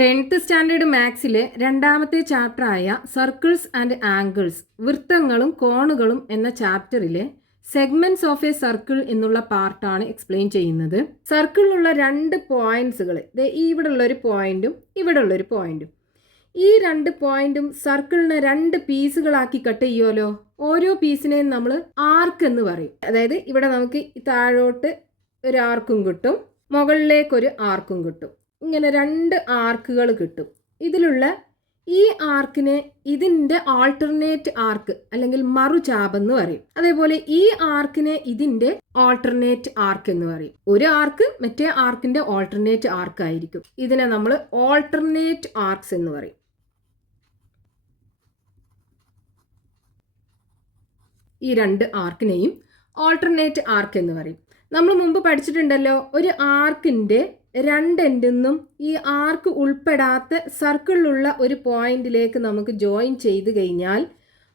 10th standard മാത്സിലെ രണ്ടാമത്തെ ചാപ്റ്ററായ circles and angles വൃത്തങ്ങളും കോണുകളും എന്ന ചാപ്റ്ററിലെ segments of A circle എന്നുള്ള പാർട്ടാണ് എക്സ്പ്ലെയിൻ ചെയ്യുന്നത്. സർക്കിളിലുള്ള രണ്ട് പോയിന്റ്സുകൾ, ഇവിടെ ഉള്ളൊരു പോയിന്റും ഇവിടെ ഉള്ളൊരു പോയിന്റും, ഈ രണ്ട് പോയിന്റും സർക്കിളിനെ രണ്ട് പീസുകളാക്കി കട്ട് ചെയ്യുമല്ലോ. ഓരോ പീസിനെയും നമ്മൾ ആർക്ക് എന്ന് പറയും. അതായത് ഇവിടെ നമുക്ക് താഴോട്ട് ഒരു ആർക്കും കിട്ടും, മുകളിലേക്കൊരു ആർക്കും കിട്ടും. ഇങ്ങനെ രണ്ട് ആർക്കുകൾ കിട്ടും. ഇതിലുള്ള ഈ ആർക്കിനെ ഇതിൻ്റെ ആൾട്ടർനേറ്റ് ആർക്ക് അല്ലെങ്കിൽ മറുചാപെന്ന് പറയും. അതേപോലെ ഈ ആർക്കിനെ ഇതിൻ്റെ ആൾട്ടർനേറ്റ് ആർക്ക് എന്ന് പറയും. ഒരു ആർക്ക് മറ്റേ ആർക്കിന്റെ ആൾട്ടർനേറ്റ് ആർക്ക് ആയിരിക്കും. ഇതിനെ നമ്മൾ ആൾട്ടർനേറ്റ് ആർക്സ് എന്ന് പറയും. ഈ രണ്ട് ആർക്കിനെയും ആൾട്ടർനേറ്റ് ആർക്ക് എന്ന് പറയും. നമ്മൾ മുമ്പ് പഠിച്ചിട്ടുണ്ടല്ലോ, ഒരു ആർക്കിന്റെ രണ്ട് എൻഡിന്നും ഈ ആർക്ക് ഉൾപ്പെടാത്ത സർക്കിളിലുള്ള ഒരു പോയിന്റിലേക്ക് നമുക്ക് ജോയിൻ ചെയ്ത് കഴിഞ്ഞാൽ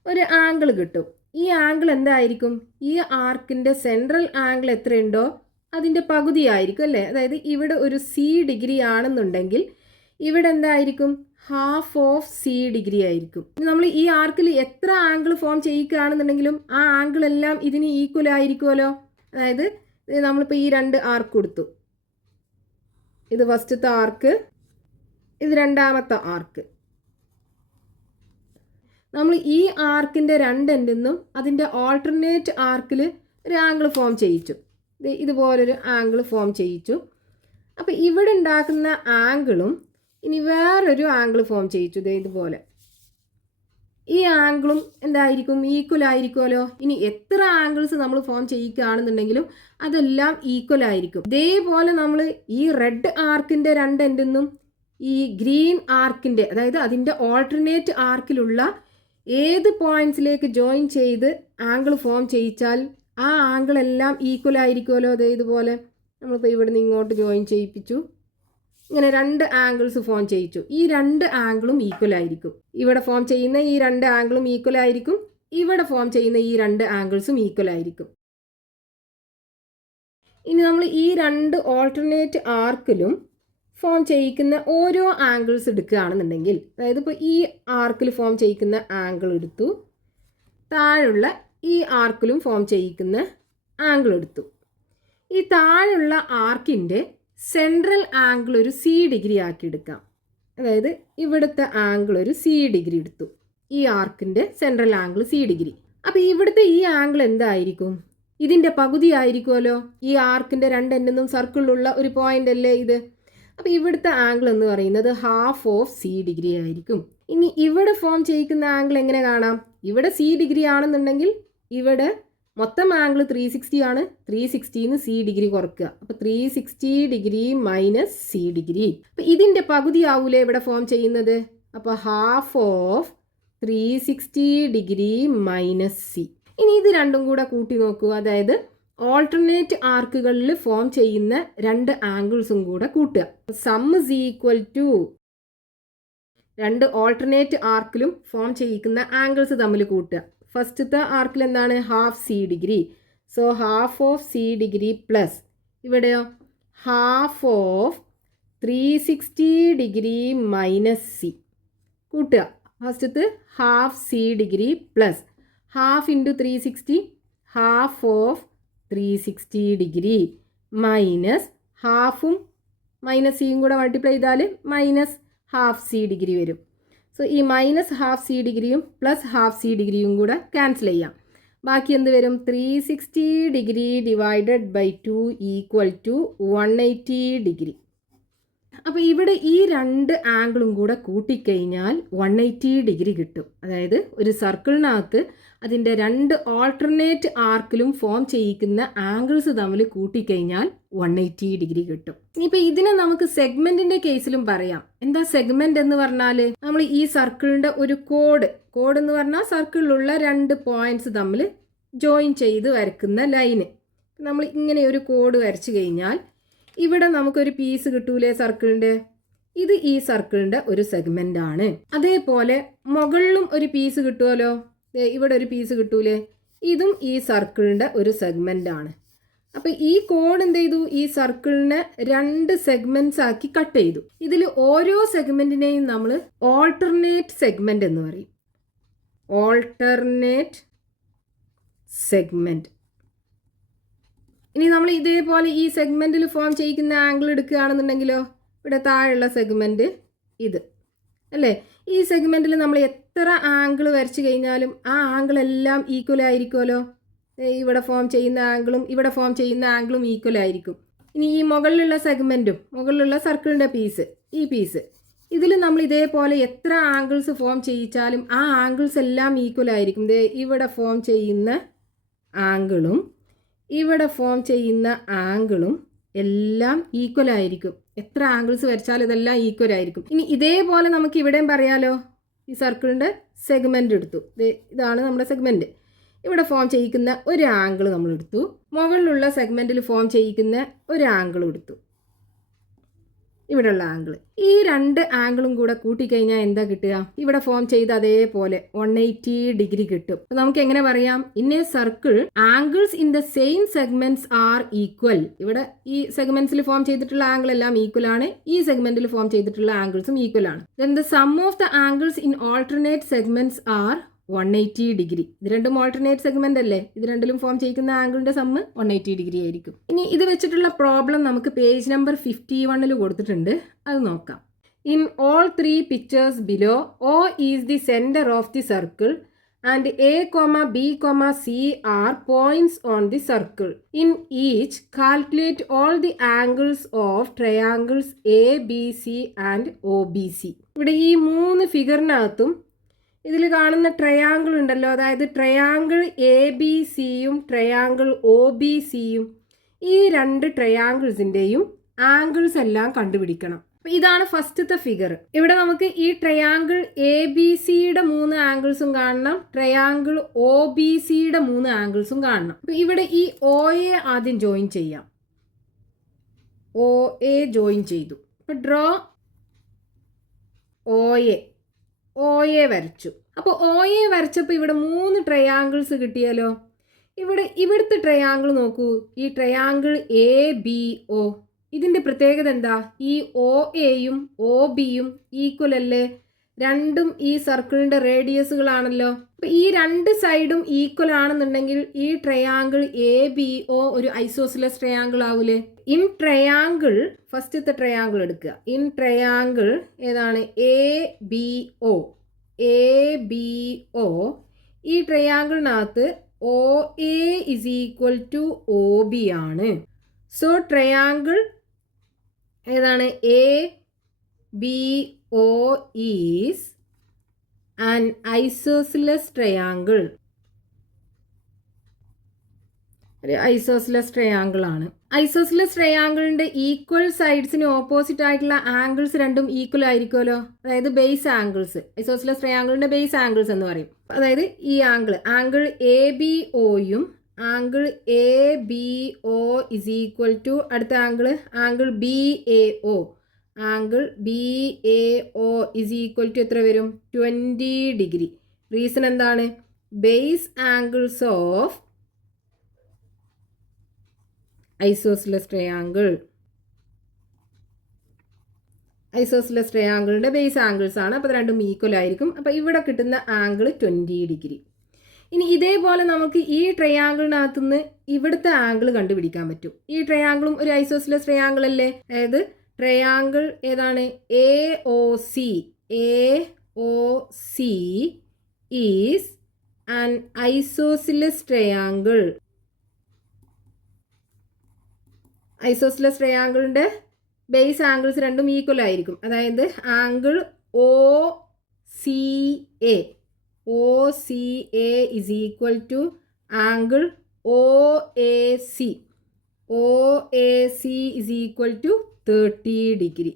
ഒരു ആംഗിൾ കിട്ടും. ഈ ആംഗിൾ എന്തായിരിക്കും? ഈ ആർക്കിന്റെ സെൻട്രൽ ആംഗിൾ എത്രയുണ്ടോ അതിൻ്റെ പകുതി ആയിരിക്കും അല്ലേ. അതായത് ഇവിടെ ഒരു സി ഡിഗ്രി ആണെന്നുണ്ടെങ്കിൽ ഇവിടെ എന്തായിരിക്കും? ഹാഫ് ഓഫ് സി ഡിഗ്രി ആയിരിക്കും. നമ്മൾ ഈ ആർക്കിൽ എത്ര ആംഗിൾ ഫോം ചെയ്യിക്കുകയാണെന്നുണ്ടെങ്കിലും ആ ആംഗിൾ എല്ലാം ഇതിന് ഈക്വൽ ആയിരിക്കുമല്ലോ. അതായത് നമ്മളിപ്പോൾ ഈ രണ്ട് ആർക്ക് കൊടുത്തു, ഇത് ഫസ്റ്റത്തെ ആർക്ക്, ഇത് രണ്ടാമത്തെ ആർക്ക്. നമ്മൾ ഈ ആർക്കിൻ്റെ രണ്ട് എൻഡിന്നും അതിൻ്റെ ആൾട്ടർനേറ്റ് ആർക്കിൽ ഒരു ആംഗിൾ ഫോം ചെയ്യിച്ചു. ഇതുപോലൊരു ആംഗിൾ ഫോം ചെയ്യിച്ചു. അപ്പോൾ ഇവിടെ ഉണ്ടാക്കുന്ന ആംഗിളും ഇനി വേറൊരു ആംഗിൾ ഫോം ചെയ്യിച്ചു. ഇതുപോലെ ഈ ആംഗിളും എന്തായിരിക്കും? ഈക്വൽ ആയിരിക്കുമല്ലോ. ഇനി എത്ര ആംഗിൾസ് നമ്മൾ ഫോം ചെയ്യിക്കുകയാണെന്നുണ്ടെങ്കിലും അതെല്ലാം ഈക്വൽ ആയിരിക്കും. ഇതേപോലെ നമ്മൾ ഈ റെഡ് ആർക്കിൻ്റെ രണ്ട് എൻഡിന്നും ഈ ഗ്രീൻ ആർക്കിൻ്റെ, അതായത് അതിൻ്റെ ഓൾട്ടർനേറ്റ് ആർക്കിലുള്ള ഏത് പോയിന്റ്സിലേക്ക് ജോയിൻ ചെയ്ത് ആംഗിൾ ഫോം ചെയ്യിച്ചാൽ ആ ആംഗിൾ എല്ലാം ഈക്വൽ ആയിരിക്കുമല്ലോ. ഇതുപോലെ നമ്മളിപ്പോൾ ഇവിടെ നിന്ന് ഇങ്ങോട്ട് ജോയിൻ ചെയ്യിപ്പിച്ചു, ഇങ്ങനെ രണ്ട് ആംഗിൾസ് ഫോം ചെയ്യിച്ചു. ഈ രണ്ട് ആംഗിളും ഈക്വൽ ആയിരിക്കും. ഇവിടെ ഫോം ചെയ്യുന്ന ഈ രണ്ട് ആംഗിളും ഈക്വൽ ആയിരിക്കും, ഇവിടെ ഫോം ചെയ്യുന്ന ഈ രണ്ട് ആംഗിൾസും ഈക്വൽ ആയിരിക്കും. ഇനി നമ്മൾ ഈ രണ്ട് ഓൾട്ടർനേറ്റ് ആർക്കിലും ഫോം ചെയ്യിക്കുന്ന ഓരോ ആംഗിൾസ് എടുക്കുകയാണെന്നുണ്ടെങ്കിൽ, അതായത് ഇപ്പോൾ ഈ ആർക്കിൽ ഫോം ചെയ്യിക്കുന്ന ആംഗിൾ എടുത്തു, താഴെയുള്ള ഈ ആർക്കിലും ഫോം ചെയ്യിക്കുന്ന ആംഗിൾ എടുത്തു. ഈ താഴെയുള്ള ആർക്കിൻ്റെ സെൻട്രൽ ആംഗിൾ ഒരു സി ഡിഗ്രി ആക്കി എടുക്കാം. അതായത് ഇവിടുത്തെ ആംഗിൾ ഒരു സി ഡിഗ്രി എടുത്തു. ഈ ആർക്കിൻ്റെ സെൻട്രൽ ആംഗിൾ സി ഡിഗ്രി. അപ്പോൾ ഇവിടുത്തെ ഈ ആംഗിൾ എന്തായിരിക്കും? ഇതിൻ്റെ പകുതി ആയിരിക്കുമല്ലോ. ഈ ആർക്കിൻ്റെ രണ്ട് എൻഡിന്നും സർക്കിളിലുള്ള ഒരു പോയിന്റ് അല്ലേ ഇത്. അപ്പോൾ ഇവിടുത്തെ ആംഗിൾ എന്ന് പറയുന്നത് ഹാഫ് ഓഫ് സി ഡിഗ്രി ആയിരിക്കും. ഇനി ഇവിടെ ഫോം ചെയ്യിക്കുന്ന ആംഗിൾ എങ്ങനെ കാണാം? ഇവിടെ സി ഡിഗ്രി ആണെന്നുണ്ടെങ്കിൽ ഇവിടെ മൊത്തം ആംഗിൾ 360 ആണ്. 360ന്ന് സി ഡിഗ്രി കുറക്കുക. അപ്പോൾ 360 ഡിഗ്രി മൈനസ് സി ഡിഗ്രി. അപ്പോൾ ഇതിൻ്റെ പകുതി ആവൂലേ ഇവിടെ ഫോം ചെയ്യുന്നത്. അപ്പോൾ half of 360 degree minus C. ഇനി ഇത് രണ്ടും കൂടെ കൂട്ടി നോക്കൂ. അതായത് ഓൾട്ടർനേറ്റ് ആർക്കുകളിൽ ഫോം ചെയ്യുന്ന രണ്ട് ആംഗിൾസും കൂടെ കൂട്ടുക. സം ഇസ് ഈക്വൽ ടു രണ്ട് ഓൾട്ടർനേറ്റ് ആർക്കിലും ഫോം ചെയ്യിക്കുന്ന ആംഗിൾസ് തമ്മിൽ കൂട്ടുക. ഫസ്റ്റത്തെ ആർക്കിൽ എന്താണ്? Half C degree. So half of C degree plus ഇവിടെയോ half of 360 degree minus C. കൂട്ടുക. ഫസ്റ്റത്ത് half C degree plus half into 360, half of 360 degree minus ഹാഫും മൈനസ് സിയും കൂടെ മൾട്ടിപ്ലൈ ചെയ്താൽ മൈനസ് ഹാഫ് സി ഡിഗ്രി വരും. സോ ഈ minus half C ഡിഗ്രിയും പ്ലസ് ഹാഫ് സി ഡിഗ്രിയും കൂടെ ക്യാൻസൽ ചെയ്യാം. ബാക്കി എന്ത് വരും? 360 degree divided by 2 equal to 180 degree. അപ്പോൾ ഇവിടെ ഈ രണ്ട് ആംഗിളും കൂടെ കൂട്ടിക്കഴിഞ്ഞാൽ 180 ഡിഗ്രി കിട്ടും. അതായത് ഒരു സർക്കിളിനകത്ത് അതിൻ്റെ രണ്ട് ഓൾട്ടർനേറ്റ് ആർക്കിലും ഫോം ചെയ്യിക്കുന്ന ആംഗിൾസ് തമ്മിൽ കൂട്ടിക്കഴിഞ്ഞാൽ 180 ഡിഗ്രി കിട്ടും. ഇനിയിപ്പോൾ ഇതിനെ നമുക്ക് സെഗ്മെന്റിന്റെ കേസിലും പറയാം. എന്താ സെഗ്മെന്റ് എന്ന് പറഞ്ഞാൽ? നമ്മൾ ഈ സർക്കിളിന്റെ ഒരു കോഡ് എന്ന് പറഞ്ഞാൽ സർക്കിളിലുള്ള രണ്ട് പോയിന്റ്സ് തമ്മിൽ ജോയിൻ ചെയ്ത് വരക്കുന്ന ലൈന്. നമ്മൾ ഇങ്ങനെ ഒരു കോഡ് വരച്ചു കഴിഞ്ഞാൽ ഇവിടെ നമുക്കൊരു പീസ് കിട്ടൂലേ സർക്കിളിൻ്റെ? ഇത് ഈ സർക്കിളിൻ്റെ ഒരു സെഗ്മെന്റ് ആണ്. അതേപോലെ മുകളിലും ഒരു പീസ് കിട്ടുമല്ലോ. ഇവിടെ ഒരു പീസ് കിട്ടൂലേ? ഇതും ഈ സർക്കിളിൻ്റെ ഒരു സെഗ്മെന്റ് ആണ്. അപ്പോൾ ഈ കോഡ് എന്ത് ചെയ്തു, ഈ സർക്കിളിനെ 2 സെഗ്മെന്റ്സ് ആക്കി കട്ട് ചെയ്തു. ഇതിൽ ഓരോ സെഗ്മെന്റിനെയും നമ്മൾ ഓൾട്ടർനേറ്റ് സെഗ്മെന്റ് എന്ന് പറയും. Alternate segment. ഇനി നമ്മൾ ഇതേപോലെ ഈ സെഗ്മെന്റിൽ ഫോം ചെയ്യിക്കുന്ന ആംഗിൾ എടുക്കുകയാണെന്നുണ്ടെങ്കിലോ, ഇവിടെ താഴെയുള്ള സെഗ്മെന്റ് ഇത് അല്ലേ, ഈ സെഗ്മെന്റിൽ നമ്മൾ എത്ര ആംഗിൾ വരച്ചു കഴിഞ്ഞാലും ആ ആംഗിൾ എല്ലാം ഈക്വൽ ആയിരിക്കുമല്ലോ. ഇവിടെ ഫോം ചെയ്യുന്ന ആംഗിളും ഇവിടെ ഫോം ചെയ്യുന്ന ആംഗിളും ഈക്വൽ ആയിരിക്കും. ഇനി ഈ മുകളിലുള്ള സെഗ്മെന്റും മുകളിലുള്ള സർക്കിളിൻ്റെ പീസ്, ഈ പീസ്, ഇതിൽ നമ്മൾ ഇതേപോലെ എത്ര ആംഗിൾസ് ഫോം ചെയ്യിച്ചാലും ആ ആംഗിൾസ് എല്ലാം ഈക്വൽ ആയിരിക്കും. ഇവിടെ ഫോം ചെയ്യുന്ന ആംഗിളും ഇവിടെ ഫോം ചെയ്യുന്ന ആംഗിളും എല്ലാം ഈക്വൽ ആയിരിക്കും. എത്ര ആംഗിൾസ് വരച്ചാലും ഇതെല്ലാം ഈക്വൽ ആയിരിക്കും. ഇനി ഇതേപോലെ നമുക്ക് ഇവിടെയും പറയാലോ, ഈ സർക്കിളിൻ്റെ സെഗ്മെന്റ് എടുത്തു, ഇതാണ് നമ്മുടെ സെഗ്മെന്റ്. ഇവിടെ ഫോം ചെയ്യിക്കുന്ന ഒരു ആംഗിൾ നമ്മൾ എടുത്തു, മുകളിലുള്ള സെഗ്മെന്റിൽ ഫോം ചെയ്യിക്കുന്ന ഒരു ആംഗിൾ എടുത്തു, ഇവിടെയുള്ള ആംഗിൾ. ഈ 2 ആംഗിളും കൂടെ കൂട്ടിക്കഴിഞ്ഞാൽ എന്താ കിട്ടുക, ഇവിടെ ഫോം ചെയ്ത അതേപോലെ 180 ഡിഗ്രി കിട്ടും. അപ്പൊ നമുക്ക് എങ്ങനെ പറയാം, in A circle angles in the same segments R equal. ഇവിടെ ഈ സെഗ്മെന്റ്സിൽ ഫോം ചെയ്തിട്ടുള്ള ആംഗിൾ എല്ലാം ഈക്വൽ ആണ്, ഈ സെഗ്മെന്റിൽ ഫോം ചെയ്തിട്ടുള്ള ആംഗിൾസും ഈക്വൽ ആണ്. Then the sum of the angles in alternate segments R 180 degree. ഇത് രണ്ടും ഓൾട്ടർനേറ്റ് സെഗ്മെന്റ് അല്ലേ, ഇത് രണ്ടിലും ഫോം ചെയ്യുന്ന ആംഗിളിന്റെ സമ്മ് 180 ഡിഗ്രി ആയിരിക്കും. ഇനി ഇത് വെച്ചിട്ടുള്ള പ്രോബ്ലം നമുക്ക് പേജ് നമ്പർ 51 കൊടുത്തിട്ടുണ്ട്, അത് നോക്കാം. In all 3 pictures below, O is the centre of the circle and A, B, C are points on the circle. In each, calculate all the angles of triangles ABC and OBC. ഇവിടെ ഈ 3 ഫിഗറിനകത്തും ഇതിൽ കാണുന്ന triangle ഉണ്ടല്ലോ, അതായത് triangle ABC-യും triangle OBC-യും, ഈ 2 ട്രയാങ്കിൾസിൻ്റെയും angles എല്ലാം കണ്ടുപിടിക്കണം. അപ്പോൾ ഇതാണ് ഫസ്റ്റത്തെ ഫിഗർ. ഇവിടെ നമുക്ക് ഈ ട്രയാങ്കിൾ ABC-യുടെ 3 ആംഗിൾസും കാണണം, ട്രയാങ്കിൾ OBC-യുടെ 3 ആംഗിൾസും കാണണം. അപ്പോൾ ഇവിടെ ഈ OA ആദ്യം ജോയിൻ ചെയ്യാം. OA ജോയിൻ ചെയ്തു. അപ്പോൾ ഡ്രോ OA വരച്ചു. അപ്പോൾ OA വരച്ചപ്പോൾ ഇവിടെ 3 ട്രയാങ്കിൾസ് കിട്ടിയല്ലോ. ഇവിടുത്തെ ട്രയാങ്കിൾ നോക്കൂ, ഈ ട്രയാങ്കിൾ ABO, ഇതിൻ്റെ പ്രത്യേകത എന്താ, ഈ OAയും OBയും ഈക്വൽ അല്ലേ, രണ്ടും ഈ സർക്കിളിൻ്റെ റേഡിയസുകളാണല്ലോ. അപ്പോൾ ഈ 2 സൈഡും ഈക്വൽ ആണെന്നുണ്ടെങ്കിൽ ഈ ട്രയാങ്കിൾ ABO ഒരു ഐസോസിലസ് ട്രയാങ്കിൾ ആവൂലേ. ഇൻ ട്രയാങ്കിൾ, ഫസ്റ്റത്തെ ട്രയാങ്കിൾ എടുക്കുക. ഇൻ ട്രയാങ്കിൾ ഏതാണ്, ABO, ഈ ട്രയാങ്കിളിനകത്ത് OA is equal to OB ആണ്. സോ ട്രയാങ്കിൾ ഏതാണ്, ABO is an isosceles triangle. ഒരു ഐസോസിലസ് ട്രയാങ്കിൾ ആണ്. ഐസോസിലസ് ട്രയാങ്കിളിൻ്റെ ഈക്വൽ സൈഡ്സിന് ഓപ്പോസിറ്റ് ആയിട്ടുള്ള ആംഗിൾസ് രണ്ടും ഈക്വൽ ആയിരിക്കുമല്ലോ, അതായത് ബേസ് ആംഗിൾസ്. ഐസോസിലസ് ട്രയാങ്കിളിൻ്റെ ബേസ് ആംഗിൾസ് എന്ന് പറയും. അതായത് ഈ ആംഗിൾ ABOയും angle ABO is equal to അടുത്ത angle BAO. Angle BAO is equal to എത്ര വരും, 20 ഡിഗ്രി. റീസൺ എന്താണ്, base angles of isosceles triangle. Isosceles ട്രയാങ്കിളിൻ്റെ ബേസ് ആംഗിൾസ് ആണ്. അപ്പോൾ രണ്ടും ഈക്വൽ ആയിരിക്കും. അപ്പോൾ ഇവിടെ കിട്ടുന്ന ആംഗിൾ 20 ഡിഗ്രി. ഇനി ഇതേപോലെ നമുക്ക് ഈ ട്രയാങ്കിളിനകത്തുനിന്ന് ഇവിടുത്തെ ആംഗിൾ കണ്ടുപിടിക്കാൻ പറ്റും. ഈ ട്രയാങ്കിളും ഒരു ഐസോസിലസ് ട്രയാങ്കിൾ അല്ലേ, അതായത് ട്രയാങ്കിൾ ഏതാണ്, AOC is an isosceles triangle. Isosceles ട്രയാങ്കിളിൻ്റെ ബേസ് ആംഗിൾസ് രണ്ടും ഈക്വൽ ആയിരിക്കും. അതായത് angle OCA is equal to angle OAC is equal to 30 degree.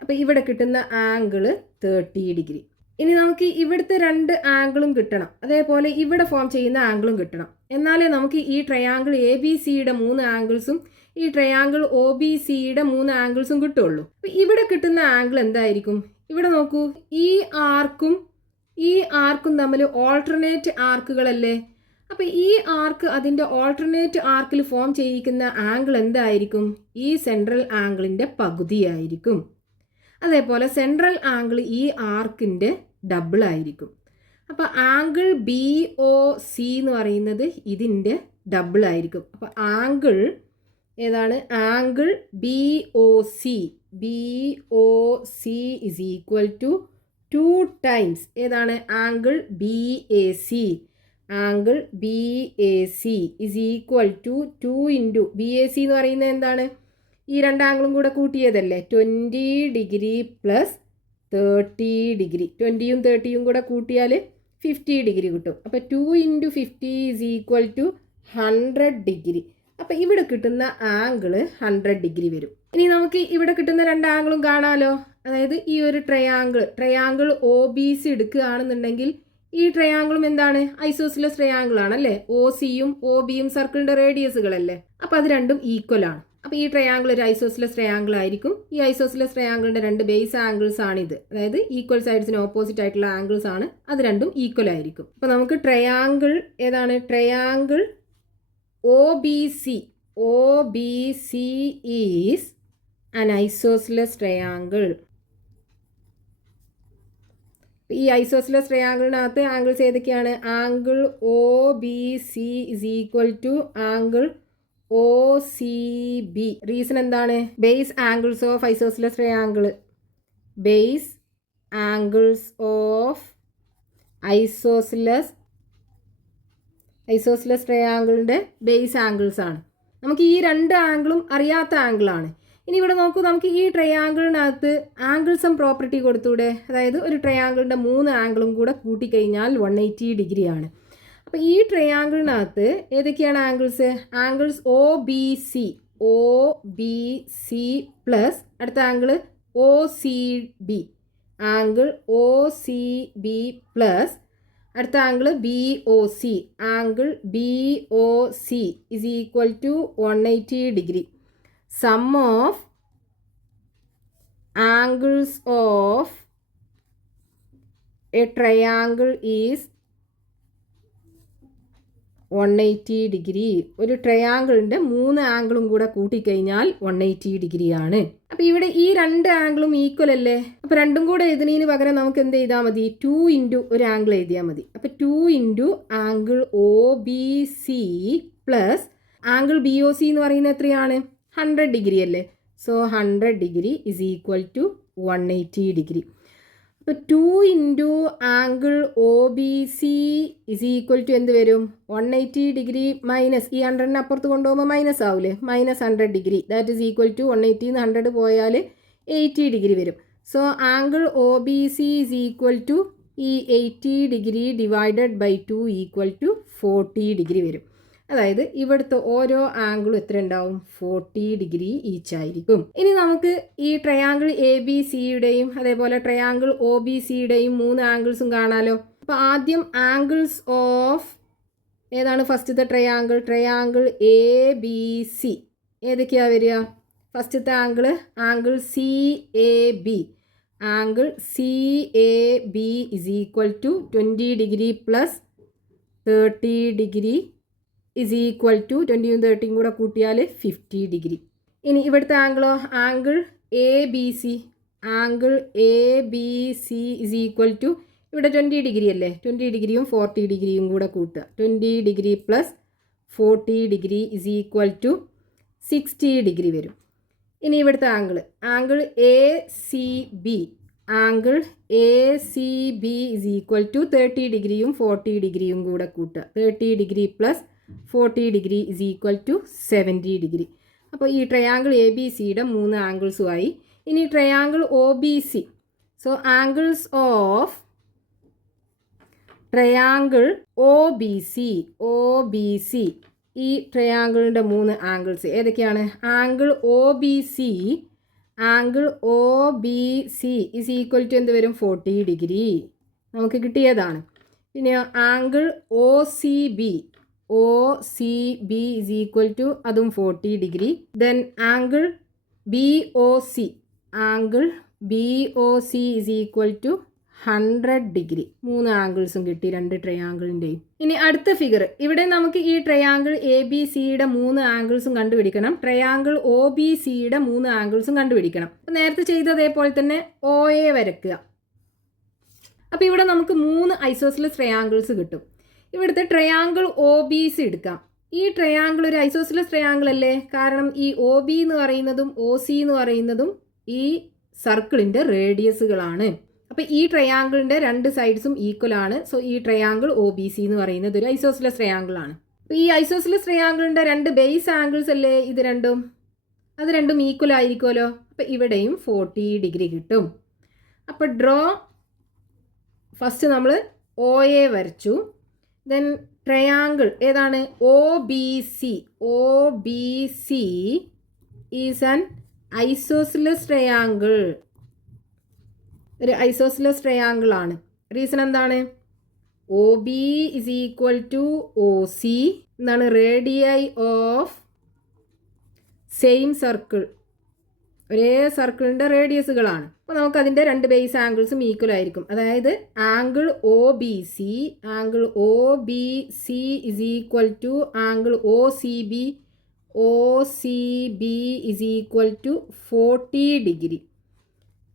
അപ്പോൾ ഇവിടെ കിട്ടുന്ന ആംഗിൾ 30 ഡിഗ്രി. ഇനി നമുക്ക് ഇവിടുത്തെ 2 ആംഗിളും കിട്ടണം, അതേപോലെ ഇവിടെ ഫോം ചെയ്യുന്ന ആംഗിളും കിട്ടണം. എന്നാലേ നമുക്ക് ഈ ട്രയാങ്കിൾ ABCയുടെ 3 ആംഗിൾസും ഈ ട്രയാങ്കിൾ OBCയുടെ 3 ആംഗിൾസും കിട്ടുള്ളൂ. അപ്പോൾ ഇവിടെ കിട്ടുന്ന ആംഗിൾ എന്തായിരിക്കും, ഇവിടെ നോക്കൂ, ഈ ആർക്കും തമ്മിൽ ഓൾട്ടർനേറ്റ് ആർക്കുകളല്ലേ. അപ്പോൾ ഈ ആർക്ക് അതിൻ്റെ ഓൾട്ടർനേറ്റ് ആർക്കിൽ ഫോം ചെയ്യിക്കുന്ന ആംഗിൾ എന്തായിരിക്കും? ഈ സെൻട്രൽ ആംഗിളിൻ്റെ പകുതിയായിരിക്കും. അതേപോലെ സെൻട്രൽ ആംഗിൾ ഈ ആർക്കിൻ്റെ ഡബിൾ ആയിരിക്കും. അപ്പോൾ ആംഗിൾ BOC എന്ന് പറയുന്നത് ഇതിൻ്റെ ഡബിൾ ആയിരിക്കും. അപ്പോൾ ആംഗിൾ ഏതാണ്? Angle BOC is equal to 2 times ഏതാണ്? Angle BAC. Angle BAC is equal to 2 into BAC എന്ന് പറയുന്നത് എന്താണ്? ഈ രണ്ട് ആംഗിളും കൂടെ കൂട്ടിയതല്ലേ? 20 ഡിഗ്രി പ്ലസ് 30 ഡിഗ്രി. 20യും 30യും കൂടെ കൂട്ടിയാൽ 50 ഡിഗ്രി കിട്ടും. അപ്പോൾ 2 into 50 is equal to 100 degree. അപ്പോൾ ഇവിടെ കിട്ടുന്ന ആംഗിൾ 100 ഡിഗ്രി വരും. ഇനി നമുക്ക് ഇവിടെ കിട്ടുന്ന രണ്ട് ആംഗിളും കാണാമല്ലോ. അതായത് ഈ ഒരു ട്രയാങ്കിൾ OBC എടുക്കുകയാണെന്നുണ്ടെങ്കിൽ ഈ ട്രയാങ്കിളും എന്താണ്? ഐസോസിലസ് ട്രയാങ്കിൾ ആണല്ലേ. OCയും OBയും സർക്കിളിൻ്റെ റേഡിയസുകളല്ലേ. അപ്പോൾ അത് രണ്ടും ഈക്വൽ ആണ്. അപ്പോൾ ഈ ട്രയാങ്കിൾ ഒരു ഐസോസിലസ് ട്രയാങ്കിൾ ആയിരിക്കും. ഈ ഐസോസിലസ് ട്രയാങ്കിളിൻ്റെ രണ്ട് ബേസ് ആംഗിൾസ് ആണിത്. അതായത് ഈക്വൽ സൈഡ്സിന് ഓപ്പോസിറ്റ് ആയിട്ടുള്ള ആംഗിൾസ് ആണ്. അത് രണ്ടും ഈക്വൽ ആയിരിക്കും. അപ്പോൾ നമുക്ക് ട്രയാങ്കിൾ ഏതാണ്? Triangle OBC is an isosceles triangle. ഈ ഐസോസിലസ് ട്രയാങ്കിളിനകത്ത് ആംഗിൾസ് ഏതൊക്കെയാണ്? Angle OBC is equal to angle OCB. Reason എന്താണ്? Base angles of isosceles triangle. Base angles of isosceles ട്രയാങ്കിളിൻ്റെ ബേസ് ആംഗിൾസ് ആണ്. നമുക്ക് ഈ രണ്ട് ആംഗിളും അറിയാത്ത ആംഗിളാണ്. ഇനി ഇവിടെ നോക്കൂ, നമുക്ക് ഈ ട്രയാങ്കിളിനകത്ത് ആംഗിൾ സം പ്രോപ്പർട്ടി കൊടുത്തൂടെ? അതായത് ഒരു ട്രയാങ്കിളിൻ്റെ 3 ആംഗിളും കൂടെ കൂട്ടിക്കഴിഞ്ഞാൽ 180 ഡിഗ്രിയാണ്. അപ്പോൾ ഈ ട്രയാങ്കിളിനകത്ത് ഏതൊക്കെയാണ് ആംഗിൾസ്? ആംഗിൾസ് OBC പ്ലസ് അടുത്ത angle OCB. Angle OCB plus അടുത്ത angle BOC. Angle BOC is equal to 180 degree. Sum of angles of a triangle is 180 degree. ഒരു ട്രയാങ്കിളിൻ്റെ 3 ആംഗിളും കൂടെ കൂട്ടിക്കഴിഞ്ഞാൽ 180 ഡിഗ്രിയാണ്. അപ്പോൾ ഇവിടെ ഈ രണ്ട് ആംഗിളും ഈക്വൽ അല്ലേ. അപ്പോൾ രണ്ടും കൂടെ എഴുതുന്നതിന് പകരം നമുക്ക് എന്ത് ചെയ്താൽ മതി? 2 ഇൻറ്റു ഒരു ആംഗിൾ എഴുതിയാൽ മതി. അപ്പോൾ 2 into angle OBC plus angle BOC എന്ന് പറയുന്നത് എത്രയാണ്? 100 ഡിഗ്രി അല്ലേ. So 100 degree is equal to 180 degree. അപ്പോൾ 2 into angle OBC is equal to എന്ത് വരും? 180 ഡിഗ്രി മൈനസ് ഈ 100ന് അപ്പുറത്ത് കൊണ്ടുപോകുമ്പോൾ മൈനസ് ആവില്ലേ? Minus 100 degree. That is equal to 180 100 പോയാൽ 80 ഡിഗ്രി വരും. So angle OBC is equal to ഈ 80 degree divided by 2 equal to 40 degree വരും. അതായത് ഇവിടുത്തെ ഓരോ ആംഗിളും എത്ര ഉണ്ടാവും? 40 ഡിഗ്രി ഈച്ച് ആയിരിക്കും. ഇനി നമുക്ക് ഈ ട്രയാങ്കിൾ ABCയുടെയും അതേപോലെ ട്രയാങ്കിൾ OBCയുടെയും 3 ആംഗിൾസും കാണാലോ. അപ്പോൾ ആദ്യം ആംഗിൾസ് ഓഫ് ഏതാണ്? ഫസ്റ്റത്തെ ട്രയാങ്കിൾ ABC ഏതൊക്കെയാണ് വരിക? ഫസ്റ്റത്തെ angle CAB. Angle CAB is equal to 20 degree plus 30 degree is equal to 20യും 30യും കൂടെ കൂട്ടിയാൽ 50 ഡിഗ്രി. ഇനി ഇവിടുത്തെ ആംഗിളോ? Angle ABC. Angle ABC is equal to ഇവിടെ 20 ഡിഗ്രി അല്ലേ. 20 ഡിഗ്രിയും 40 ഡിഗ്രിയും കൂടെ കൂട്ടുക. 20 degree plus 40 degree is equal to 60 degree വരും. ഇനി ഇവിടുത്തെ angle ACB. Angle ACB is equal to 30 ഡിഗ്രിയും 40 ഡിഗ്രിയും കൂടെ കൂട്ടുക. 30 degree plus 40 degree is equal to 70 degree. അപ്പോൾ ഈ ട്രയാങ്കിൾ ABCയുടെ 3 ആംഗിൾസുമായി. ഇനി triangle OBC. So angles of triangle OBC ഈ ട്രയാങ്കിളിൻ്റെ 3 ആംഗിൾസ് ഏതൊക്കെയാണ്? Angle OBC is equal to എന്ത് വരും? 40 ഡിഗ്രി നമുക്ക് കിട്ടിയതാണ്. പിന്നെ angle OCB is equal to അതും 40 degree. Then angle BOC is equal to 100 degree. 3 ആംഗിൾസും കിട്ടി, 2 ട്രയാങ്കിളിൻ്റെയും. ഇനി അടുത്ത ഫിഗർ. ഇവിടെ നമുക്ക് ഈ ട്രയാങ്കിൾ എ ബി സിയുടെ 3 ആംഗിൾസും കണ്ടുപിടിക്കണം. ട്രയാങ്കിൾ ഒ ബി സിയുടെ 3 ആംഗിൾസും കണ്ടുപിടിക്കണം. അപ്പോൾ നേരത്തെ ചെയ്തതേപോലെ തന്നെ ഒ എ വരയ്ക്കുക. അപ്പോൾ ഇവിടെ നമുക്ക് 3 ഐസോസിലസ് ട്രയാങ്കിൾസ് കിട്ടും. ഇവിടുത്തെ ട്രയാങ്കിൾ ഒ ബി സി എടുക്കാം. ഈ ട്രയാങ്കിൾ ഒരു ഐസോസിലസ് ട്രയാങ്കിൾ അല്ലേ? കാരണം ഈ ഒ ബി എന്ന് പറയുന്നതും ഒ സി എന്ന് പറയുന്നതും ഈ സർക്കിളിൻ്റെ റേഡിയസുകളാണ്. അപ്പോൾ ഈ ട്രയാങ്കിളിൻ്റെ 2 സൈഡ്സും ഈക്വൽ ആണ്. സോ ഈ ട്രയാങ്കിൾ ഒ ബി സി എന്ന് പറയുന്നത് ഒരു ഐസോസിലസ് ട്രയാങ്കിൾ ആണ്. അപ്പോൾ ഈ ഐസോസിലസ് ട്രയാങ്കിളിൻ്റെ 2 ബേസ് ആംഗിൾസ് അല്ലേ ഇത് രണ്ടും? അത് രണ്ടും ഈക്വൽ ആയിരിക്കുമല്ലോ. അപ്പോൾ ഇവിടെയും 40 ഡിഗ്രി കിട്ടും. അപ്പോൾ ഡ്രോ. ഫസ്റ്റ് നമ്മൾ ഒ എ വരച്ചു. ദെൻ ട്രയാങ്കിൾ ഏതാണ്? O B C. O B C is an isosceles triangle. ഒരു ഐസോസിലസ് ട്രയാങ്കിൾ ആണ്. റീസൺ എന്താണ്? O B is equal to O C. എന്താണ്? Radii of same circle. ഒരേ സർക്കിളിൻ്റെ റേഡിയസുകളാണ്. അപ്പോൾ നമുക്ക് അതിൻ്റെ 2 ബേസ് ആംഗിൾസും ഈക്വൽ ആയിരിക്കും. അതായത് angle O B C is equal to angle O C B is equal to 40 degree.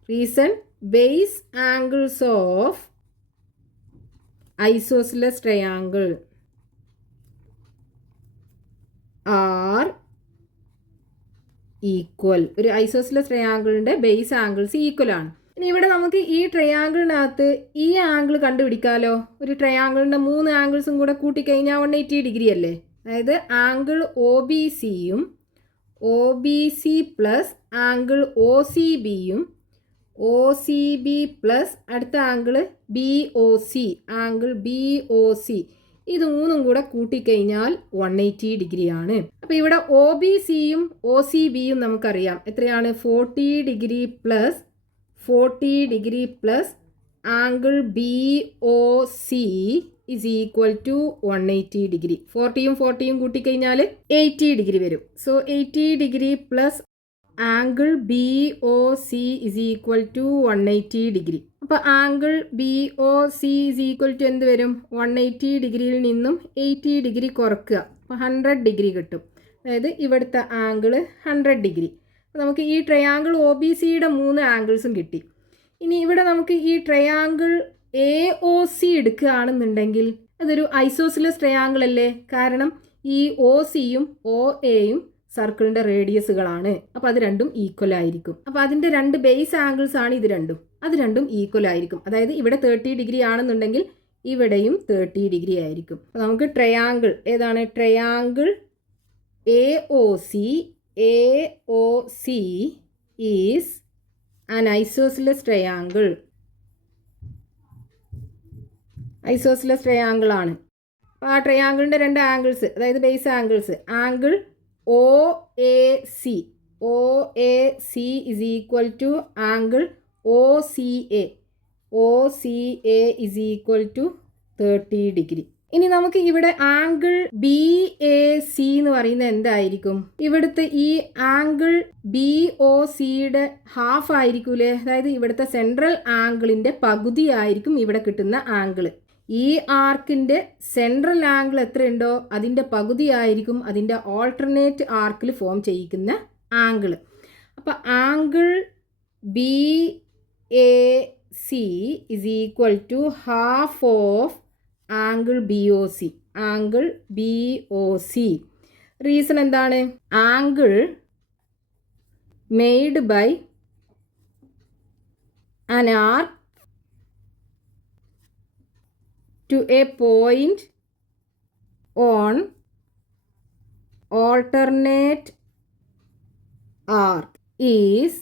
Reason base angles of isosceles triangle are equal. ഒരു ഐസോസിലസ് ട്രയാങ്കിളിൻ്റെ ബേസ് ആംഗിൾസ് ഈക്വൽ ആണ്. ഇനി ഇവിടെ നമുക്ക് ഈ ട്രയാങ്കിളിനകത്ത് ഈ ആംഗിൾ കണ്ടുപിടിക്കാമല്ലോ. ഒരു ട്രയാങ്കിളിൻ്റെ 3 ആംഗിൾസും കൂടെ കൂട്ടിക്കഴിഞ്ഞാൽ 180 ഡിഗ്രി അല്ലേ? അതായത് ആംഗിൾ ഒ ബി സിയും O B C plus angle O C ബിയും ഒ സി ബി പ്ലസ് അടുത്ത angle B O C, angle B O C, ഇത് 3ഉം കൂടെ കൂട്ടിക്കഴിഞ്ഞാൽ 180 ഡിഗ്രിയാണ്. അപ്പോൾ ഇവിടെ ഒ ബി സിയും ഒ സി ബിയും നമുക്കറിയാം എത്രയാണ്? 40 degree plus angle B O C is equal to 180 degree. 40യും 40യും കൂട്ടിക്കഴിഞ്ഞാൽ 80 ഡിഗ്രി വരും. So 80 degree plus angle B O C is equal to 180 degree. അപ്പോൾ angle B O C is equal to എന്ത് വരും? 180 ഡിഗ്രിയിൽ നിന്നും 80 ഡിഗ്രി കുറക്കുക. അപ്പോൾ 100 ഡിഗ്രി കിട്ടും. അതായത് ഇവിടുത്തെ ആംഗിൾ 100 ഡിഗ്രി. അപ്പോൾ നമുക്ക് ഈ ട്രയാങ്കിൾ ഒ ബി സിയുടെ 3 ആംഗിൾസും കിട്ടി. ഇനി ഇവിടെ നമുക്ക് ഈ ട്രയാങ്കിൾ എ ഒ സി എടുക്കുകയാണെന്നുണ്ടെങ്കിൽ അതൊരു ഐസോസിലസ് ട്രയാങ്കിൾ അല്ലേ? കാരണം ഈ ഒ സിയും ഒ എയും സർക്കിളിൻ്റെ റേഡിയസുകളാണ്. അപ്പോൾ അത് രണ്ടും ഈക്വൽ ആയിരിക്കും. അപ്പോൾ അതിൻ്റെ 2 ബേസ് ആംഗിൾസ് ആണ് ഇത് രണ്ടും. അത് രണ്ടും ഈക്വൽ ആയിരിക്കും. അതായത് ഇവിടെ 30 ഡിഗ്രി ആണെന്നുണ്ടെങ്കിൽ ഇവിടെയും 30 ഡിഗ്രി ആയിരിക്കും. അപ്പോൾ നമുക്ക് ട്രയാങ്കിൾ ഏതാണ്? Triangle A O C is an isosceles triangle. Isosceles triangle ആണ്. അപ്പോൾ ആ ട്രയാങ്കിളിൻ്റെ 2 ആംഗിൾസ് അതായത് base angles angle O A C is equal to angle O C A is equal to 30 degree. ഇനി നമുക്ക് ഇവിടെ ആംഗിൾ ബി എ സി എന്ന് പറയുന്നത് എന്തായിരിക്കും? ഇവിടുത്തെ ഈ ആംഗിൾ ബി ഒ സിയുടെ ഹാഫ് ആയിരിക്കൂലേ? അതായത് ഇവിടുത്തെ സെൻട്രൽ ആംഗിളിൻ്റെ പകുതി ആയിരിക്കും ഇവിടെ കിട്ടുന്ന ആംഗിൾ. ഈ ആർക്കിൻ്റെ സെൻട്രൽ ആംഗിൾ എത്രയുണ്ടോ അതിൻ്റെ പകുതി ആയിരിക്കും അതിൻ്റെ ഓൾട്ടർനേറ്റ് ആർക്കിൽ ഫോം ചെയ്യിക്കുന്ന ആംഗിൾ. അപ്പോൾ angle B A C is equal to half of angle B O C. Angle B O C reason എന്താണ്? Angle made by an arc to a point on alternate arc is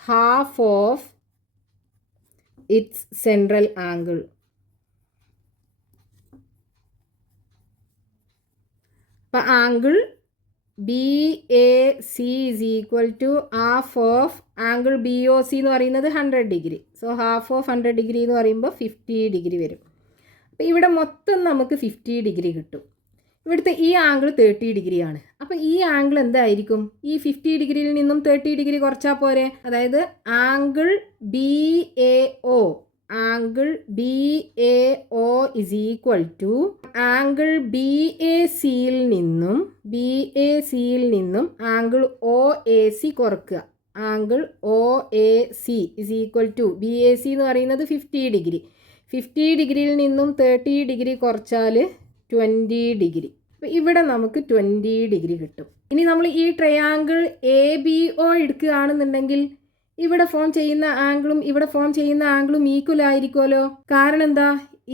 half of its central angle. അപ്പോൾ angle B A C is equal to half of angle B O C എന്ന് പറയുന്നത് 100 degree. So half of 100 degree എന്ന് പറയുമ്പോൾ 50 degree വരും. അപ്പോൾ ഇവിടെ മൊത്തം നമുക്ക് 50 ഡിഗ്രി കിട്ടും. ഇവിടുത്തെ ഈ ആംഗിൾ 30 ഡിഗ്രിയാണ്. അപ്പോൾ ഈ ആംഗിൾ എന്തായിരിക്കും? ഈ 50 ഡിഗ്രിയിൽ നിന്നും 30 ഡിഗ്രി കുറച്ചാൽ പോരെ? അതായത് angle B A O angle B A O is equal to angle B A സിയിൽ നിന്നും ആംഗിൾ ഒ എ സി കുറക്കുക. Angle O A C is equal to B A C എന്ന് പറയുന്നത് 50 ഡിഗ്രി. 50 ഡിഗ്രിയിൽ നിന്നും 30 ഡിഗ്രി കുറച്ചാൽ 20 ഡിഗ്രി. അപ്പോൾ ഇവിടെ നമുക്ക് 20 ഡിഗ്രി കിട്ടും. ഇനി നമ്മൾ ഈ ട്രയാങ്കിൾ എ ബി ഒ എടുക്കുകയാണെന്നുണ്ടെങ്കിൽ ഇവിടെ ഫോം ചെയ്യുന്ന ആംഗിളും ഇവിടെ ഫോം ചെയ്യുന്ന ആംഗിളും ഈക്വൽ ആയിരിക്കുമല്ലോ. കാരണം എന്താ,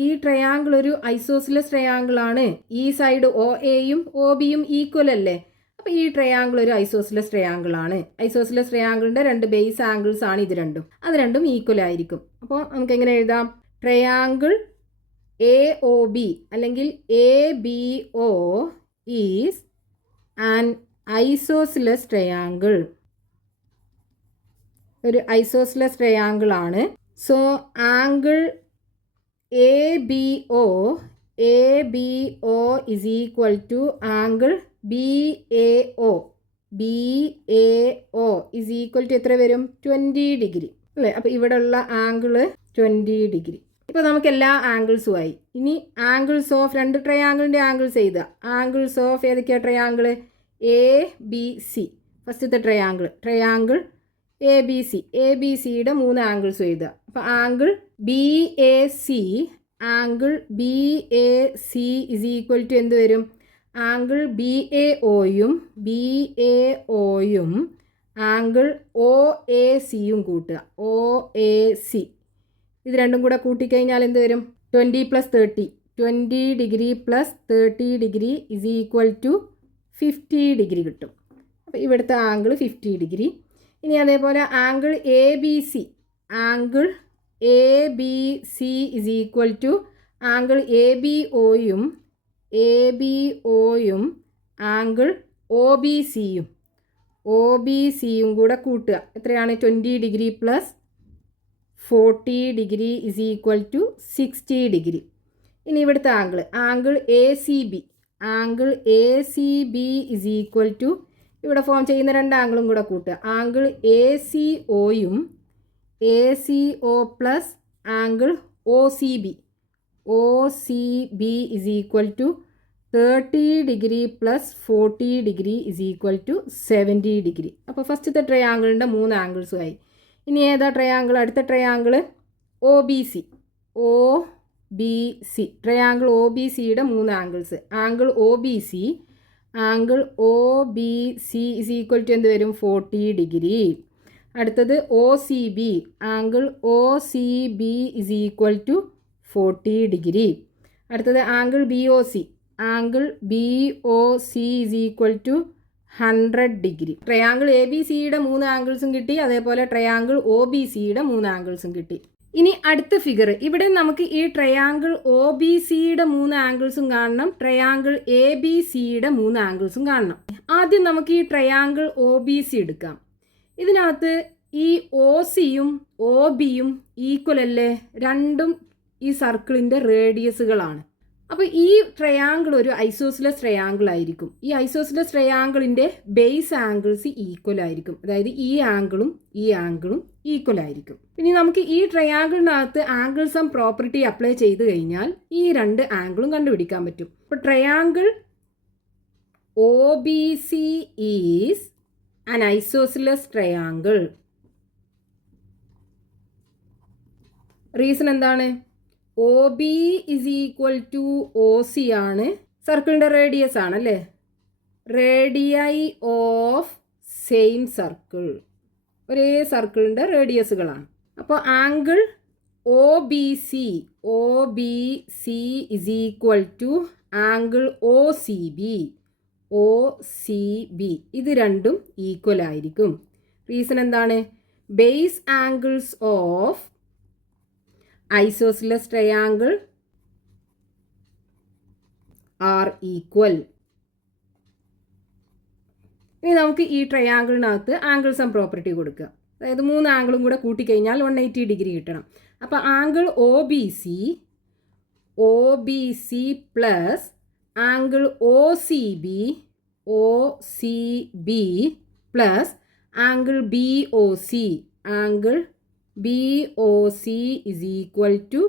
ഈ ട്രയാങ്കിൾ ഒരു ഐസോസിലസ് ട്രയാങ്കിൾ ആണ്. ഈ സൈഡ് ഒ എയും ഒ ബിയും ഈക്വൽ അല്ലേ. അപ്പോൾ ഈ ട്രയാങ്കിൾ ഒരു ഐസോസിലസ് ട്രയാങ്കിൾ ആണ്. ഐസോസിലസ് ട്രയാങ്കിളിൻ്റെ 2 ബേസ് ആംഗിൾസ് ആണ് ഇത് രണ്ടും. അത് രണ്ടും ഈക്വൽ ആയിരിക്കും. അപ്പോൾ നമുക്ക് എങ്ങനെ എഴുതാം? ട്രയാങ്കിൾ എ ഒ ബി അല്ലെങ്കിൽ A B O is an isosceles triangle. ഒരു ഐസോസിലസ് ട്രയാങ്കിൾ ആണ്. So angle A B O is equal to angle B A O is equal to എത്ര വരും? 20 ഡിഗ്രി അല്ലേ. അപ്പോൾ ഇവിടെ ഉള്ള ആംഗിള് 20 ഡിഗ്രി. ഇപ്പോൾ നമുക്ക് എല്ലാ ആംഗിൾസും ആയി. ഇനി ആംഗിൾസ് ഓഫ് 2 ട്രയാങ്കിളിൻ്റെ ആംഗിൾസ് എഴുതുക. ആംഗിൾസ് ഓഫ് ഏതൊക്കെയാണ് ട്രയാങ്കിൾ? A B C. ഫസ്റ്റത്തെ ട്രയാങ്കിൾ എ ബി സിയുടെ 3 ആംഗിൾസ് എഴുതുക. അപ്പോൾ angle B A C is equal to എന്ത് വരും? ആംഗിൾ ബി എ ഒയും ആംഗിൾ ഒ എ സിയും കൂട്ടുക. ഒ എ സി ഇത് രണ്ടും കൂടെ കൂട്ടിക്കഴിഞ്ഞാൽ എന്ത് വരും? 20 + 30. 20 degree plus 30 degree is equal to 50 degree കിട്ടും. അപ്പോൾ ഇവിടുത്തെ ആംഗിൾ 50 ഡിഗ്രി. ഇനി അതേപോലെ angle A B C is equal to angle A B ഒയും ആംഗിൾ ഒ ബി സിയും കൂടെ കൂട്ടുക. എത്രയാണ്? 20 degree plus 40 degree is equal to 60 degree. ഇനി ഇവിടുത്തെ angle A C B is equal to ഇവിടെ ഫോം ചെയ്യുന്ന 2 ആംഗിളും കൂടെ കൂട്ടുക. Angle A C O plus angle O C B is equal to 30 degree plus 40 degree is equal to 70 degree. അപ്പോൾ ഫസ്റ്റത്തെ ട്രയാങ്കിളിൻ്റെ 3 ആംഗിൾസും ആയി. ഇനി ഏതാ ട്രയാങ്കിൾ? അടുത്ത triangle O B C. Triangle O B സിയുടെ 3 angles. Angle O B C is equal to എന്ത് വരും? 40 degree. അടുത്തത് O C B. Angle O C B is equal to 40 degree. അടുത്തത് angle B O C. Angle B O C is equal to 100 degree. Triangle A B സിയുടെ 3 ആംഗിൾസും കിട്ടി. അതേപോലെ triangle O B സിയുടെ 3 ആംഗിൾസും കിട്ടി. ഇനി അടുത്ത ഫിഗർ. ഇവിടെ നമുക്ക് ഈ ട്രയാങ്കിൾ ഒ ബി സിയുടെ 3 ആംഗിൾസും കാണണം. ട്രയാങ്കിൾ എ ബി സിയുടെ 3 ആംഗിൾസും കാണണം. ആദ്യം നമുക്ക് ഈ ട്രയാങ്കിൾ ഒ ബി സി എടുക്കാം. ഇതിനകത്ത് ഈ ഒ സിയും ഒ ബിയും ഈക്വൽ അല്ലേ? രണ്ടും ഈ സർക്കിളിൻ്റെ റേഡിയസുകളാണ്. അപ്പോൾ ഈ ട്രയാങ്കിൾ ഒരു ഐസോസിലസ് ട്രയാങ്കിൾ ആയിരിക്കും. ഈ ഐസോസിലസ് ട്രയാങ്കിളിൻ്റെ ബേസ് ആംഗിൾസ് ഈക്വൽ ആയിരിക്കും. അതായത് ഈ ആംഗിളും ഈക്വൽ ആയിരിക്കും. ഇനി നമുക്ക് ഈ ട്രയാങ്കിളിനകത്ത് ആംഗിൾ സം പ്രോപ്പർട്ടി അപ്ലൈ ചെയ്ത് കഴിഞ്ഞാൽ ഈ 2 ആംഗിളും കണ്ടുപിടിക്കാൻ പറ്റും. അപ്പോൾ triangle O B C is an isosceles triangle. Reason എന്താണ്? O B is equal to O C ആണ്. സർക്കിളിൻ്റെ റേഡിയസ് ആണല്ലേ. Radii of same circle. ഒരേ സർക്കിളിൻ്റെ റേഡിയസുകളാണ്. അപ്പോൾ angle O B C is equal to angle O C B. ഇത് രണ്ടും ഈക്വൽ ആയിരിക്കും. റീസൺ എന്താണ്? Base angles of isosceles triangle are equal. ഇനി നമുക്ക് ഈ ട്രയാങ്കിളിനകത്ത് ആംഗിൾ സം പ്രോപ്പർട്ടി കൊടുക്കുക. അതായത് 3 ആംഗിളും കൂടെ കൂട്ടിക്കഴിഞ്ഞാൽ 180 ഡിഗ്രി കിട്ടണം. അപ്പോൾ angle O B C plus angle O C B plus angle B O C BOC is equal to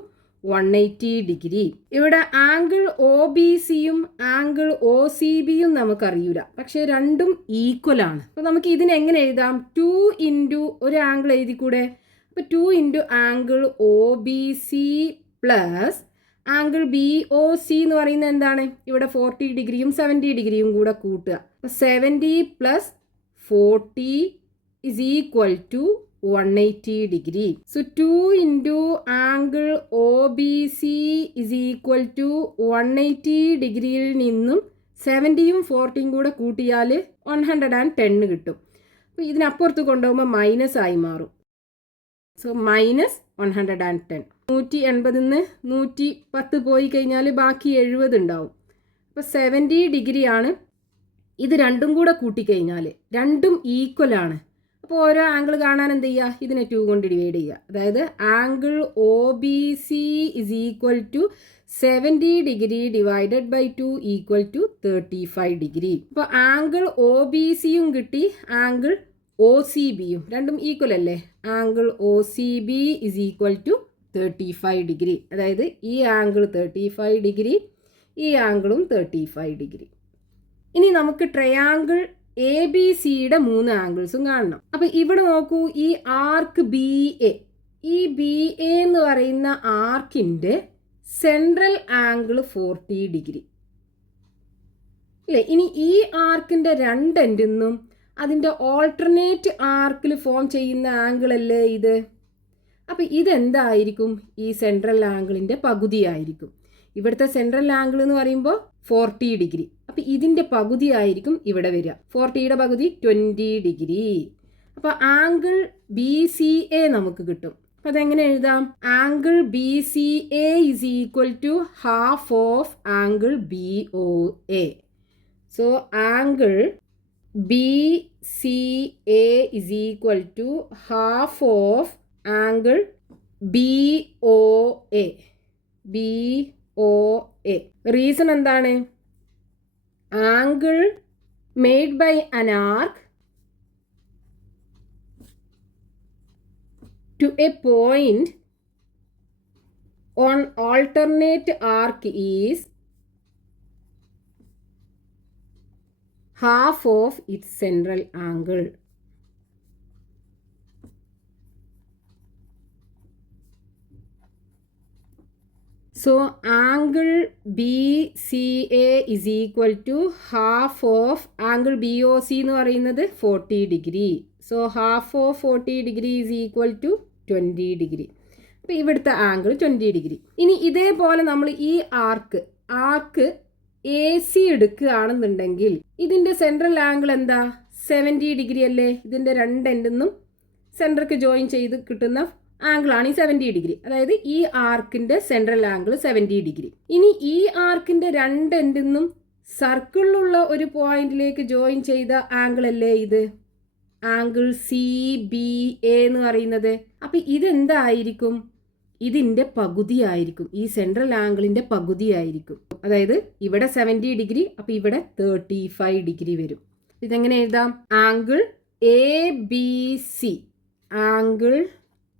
180 degree. ഇവിടെ ആംഗിൾ OBCയും ആംഗിൾ OCBയും നമുക്കറിയില്ല, പക്ഷെ രണ്ടും ഈക്വൽ ആണ്. അപ്പോൾ നമുക്ക് ഇതിനെ എങ്ങനെ എഴുതാം? 2 ഇൻറ്റു ഒരു ആംഗിൾ എഴുതിക്കൂടെ? അപ്പോൾ 2 into angle OBC plus angle BOC എന്ന് പറയുന്നത് എന്താണ്? ഇവിടെ 40 ഡിഗ്രിയും 70 ഡിഗ്രിയും കൂടെ കൂട്ടുക. അപ്പോൾ 70 plus 40 is equal to 180 degree. So 2 into angle OBC is equal to 180 ഡിഗ്രിയിൽ നിന്നും 70യും 40യും കൂടെ കൂട്ടിയാൽ 110 കിട്ടും. അപ്പോൾ ഇതിനപ്പുറത്ത് കൊണ്ടുപോകുമ്പോൾ മൈനസ് ആയി മാറും. So minus 110. 180 110 പോയി കഴിഞ്ഞാൽ ബാക്കി 70 ഉണ്ടാവും. അപ്പോൾ 70 ഡിഗ്രിയാണ്. ഇത് രണ്ടും കൂടെ കൂട്ടിക്കഴിഞ്ഞാൽ രണ്ടും ഈക്വൽ ആണ്. അപ്പോൾ ഓരോ ആംഗിൾ കാണാൻ എന്ത് ചെയ്യുക? ഇതിനെ 2 കൊണ്ട് ഡിവൈഡ് ചെയ്യുക. അതായത് angle OBC is equal to 70 degree divided by 2 equal to 35 degree. അപ്പോൾ ആംഗിൾ OBCയും കിട്ടി, ആംഗിൾ OCBയും രണ്ടും ഈക്വൽ അല്ലേ? Angle OCB is equal to 35 degree. അതായത് ഈ ആംഗിൾ 35 ഡിഗ്രി, ഈ ആംഗിളും 35 ഡിഗ്രി. ഇനി നമുക്ക് ട്രയാങ്കിൾ ABCയുടെ 3 ആംഗിൾസും കാണണം. അപ്പോൾ ഇവിടെ നോക്കൂ, ഈ ആർക്ക് BA, ഈ BA എന്ന് പറയുന്ന ആർക്കിൻ്റെ സെൻട്രൽ ആംഗിൾ 40 ഡിഗ്രി അല്ലേ? ഇനി ഈ ആർക്കിൻ്റെ രണ്ട് എൻഡിന്നും അതിൻ്റെ ഓൾട്ടർനേറ്റ് ആർക്കിൽ ഫോം ചെയ്യുന്ന ആംഗിൾ അല്ലേ ഇത്? അപ്പോൾ ഇതെന്തായിരിക്കും? ഈ സെൻട്രൽ ആംഗിളിൻ്റെ പകുതിയായിരിക്കും. ഇവിടുത്തെ സെൻട്രൽ ആംഗിൾ എന്ന് പറയുമ്പോൾ 40 ഡിഗ്രി. അപ്പോൾ ഇതിൻ്റെ പകുതി ആയിരിക്കും ഇവിടെ വരിക. 40യുടെ പകുതി 20 ഡിഗ്രി. അപ്പോൾ ആംഗിൾ BCA നമുക്ക് കിട്ടും. അപ്പോൾ അതെങ്ങനെ എഴുതാം? Angle BCA is equal to half of angle BOA. So angle BCA is equal to half of angle BOA. Reason എന്താണ്? Angle made by an arc to a point on alternate arc is half of its central angle. So angle BCA is equal to half of angle BOC എന്ന് പറയുന്നത് 40 degree. So half of 40 degree is equal to 20 degree. അപ്പോൾ ഇവിടുത്തെ angle 20 degree. ഇനി ഇതേപോലെ നമ്മൾ ഈ ആർക്ക് AC എടുക്കുകയാണെന്നുണ്ടെങ്കിൽ ഇതിൻ്റെ സെൻട്രൽ ആംഗിൾ എന്താ? 70 ഡിഗ്രി അല്ലേ? ഇതിൻ്റെ രണ്ട് എൻഡിന്നും സെൻറ്റർക്ക് ജോയിൻ ചെയ്ത് കിട്ടുന്ന ആംഗിളാണ് ഈ 70 ഡിഗ്രി. അതായത് ഈ ആർക്കിൻ്റെ സെൻട്രൽ ആംഗിൾ 70 ഡിഗ്രി. ഇനി ഈ ആർക്കിൻ്റെ രണ്ട് എൻഡിന്നും സർക്കിളിലുള്ള ഒരു പോയിന്റിലേക്ക് ജോയിൻ ചെയ്ത ആംഗിൾ അല്ലേ ഇത്? ആംഗിൾ CBA എന്ന് പറയുന്നത്. അപ്പം ഇതെന്തായിരിക്കും? ഇതിൻ്റെ പകുതിയായിരിക്കും. ഈ സെൻട്രൽ ആംഗിളിൻ്റെ പകുതിയായിരിക്കും. അതായത് ഇവിടെ 70 ഡിഗ്രി, അപ്പോൾ ഇവിടെ 35 ഡിഗ്രി വരും. ഇതെങ്ങനെ എഴുതാം? Angle ABC, angle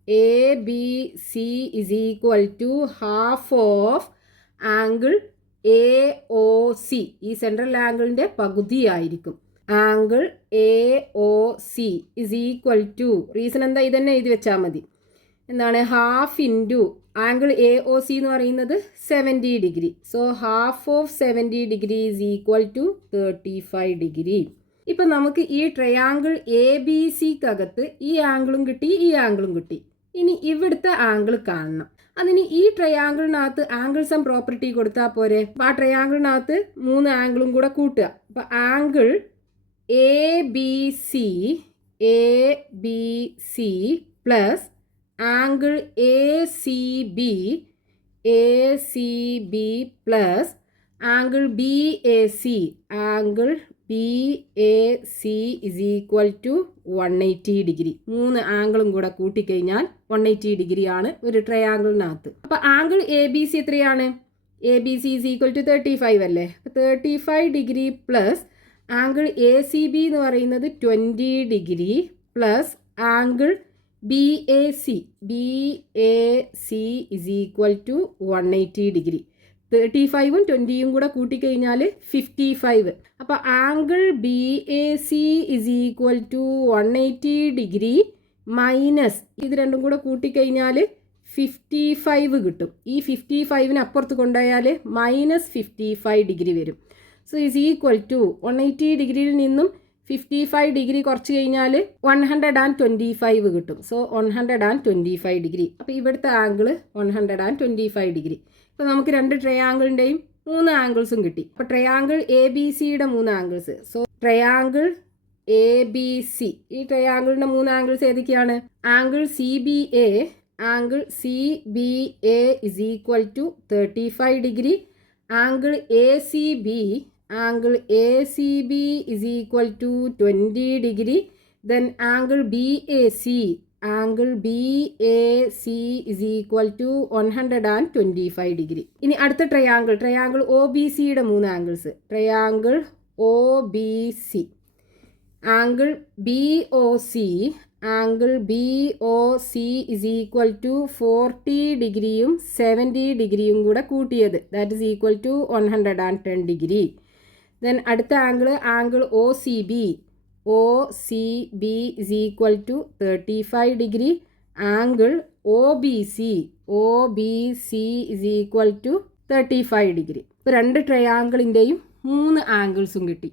ABC is equal to half of angle AOC. ഈ സെൻട്രൽ ആംഗിളിൻ്റെ പകുതിയായിരിക്കും. Angle AOC is equal to, reason എന്താ? ഇതന്നെ എഴുതി വെച്ചാൽ മതി. എന്താണ്? ഹാഫ് ഇൻറ്റു ആംഗിൾ AOC എന്ന് പറയുന്നത് 70 degree. So half of 70 degree is equal to 35 degree. ഇപ്പം നമുക്ക് ഈ ട്രയാങ്കിൾ ABCക്കകത്ത് ഈ ആംഗിളും കിട്ടി, ഈ ആംഗിളും കിട്ടി. ഇനി ഇവിടുത്തെ ആംഗിൾ കാണണം. അതിന് ഈ ട്രയാങ്കിളിനകത്ത് ആംഗിൾ സം പ്രോപ്പർട്ടി കൊടുത്താൽ പോരെ? അപ്പോൾ ആ ട്രയാങ്കിളിനകത്ത് 3 ആംഗിളും കൂടെ കൂട്ടുക. അപ്പോൾ angle ABC plus angle ACB plus angle BAC is equal to 180 degree. 3 ആംഗിളും കൂടെ കൂട്ടിക്കഴിഞ്ഞാൽ 180 ഡിഗ്രിയാണ് ഒരു ട്രയാങ്കിളിനകത്ത്. അപ്പോൾ ആംഗിൾ ABC എത്രയാണ്? ABC ഇസ് ഈക്വൽ ടു 35 അല്ലേ? 35 ഡിഗ്രി പ്ലസ് ആംഗിൾ ACB എന്ന് പറയുന്നത് 20 degree plus angle BAC is equal to 180 degree. 35ഉം 20യും കൂടെ കൂട്ടിക്കഴിഞ്ഞാൽ 55. അപ്പോൾ angle BAC is equal to 180 degree minus ഇത് രണ്ടും കൂടെ കൂട്ടിക്കഴിഞ്ഞാൽ 55 കിട്ടും. ഈ 55ന് അപ്പുറത്ത് കൊണ്ടുപോയാൽ -55 ഡിഗ്രി വരും. സോ ഇസ് ഈക്വൽ ടു 180 ഡിഗ്രിയിൽ നിന്നും 55 ഡിഗ്രി കുറച്ച് കഴിഞ്ഞാൽ 125 കിട്ടും. So 125 degree. അപ്പോൾ ഇവിടുത്തെ ആംഗിൾ 125 ഡിഗ്രി. ഇപ്പോൾ നമുക്ക് രണ്ട് ട്രയാങ്കിളിൻ്റെയും 3 ആംഗിൾസും കിട്ടി. അപ്പോൾ ട്രയാങ്കിൾ ABCയുടെ 3 ആംഗിൾസ്. സോ ട്രയാങ്കിൾ ABC, ഈ ട്രയാങ്കിളിൻ്റെ 3 ആംഗിൾസ് ഏതൊക്കെയാണ്? Angle CBA is equal to 35 degree. Angle ACB is equal to 20 degree. Then angle BAC is equal to 125 degree. ഇനി അടുത്ത ട്രയാങ്കിൾ OBCയുടെ 3 angles. Triangle OBC angle BOC is equal to 40 ഡിഗ്രിയും 70 ഡിഗ്രിയും കൂടെ കൂട്ടിയത്, that is equal to 110 degree. Then അടുത്ത angle OCB is equal to 35 degree. Angle OBC is equal to 35 degree. ഇപ്പോൾ രണ്ട് ട്രയാങ്കിളിൻ്റെയും 3 ആംഗിൾസും കിട്ടി.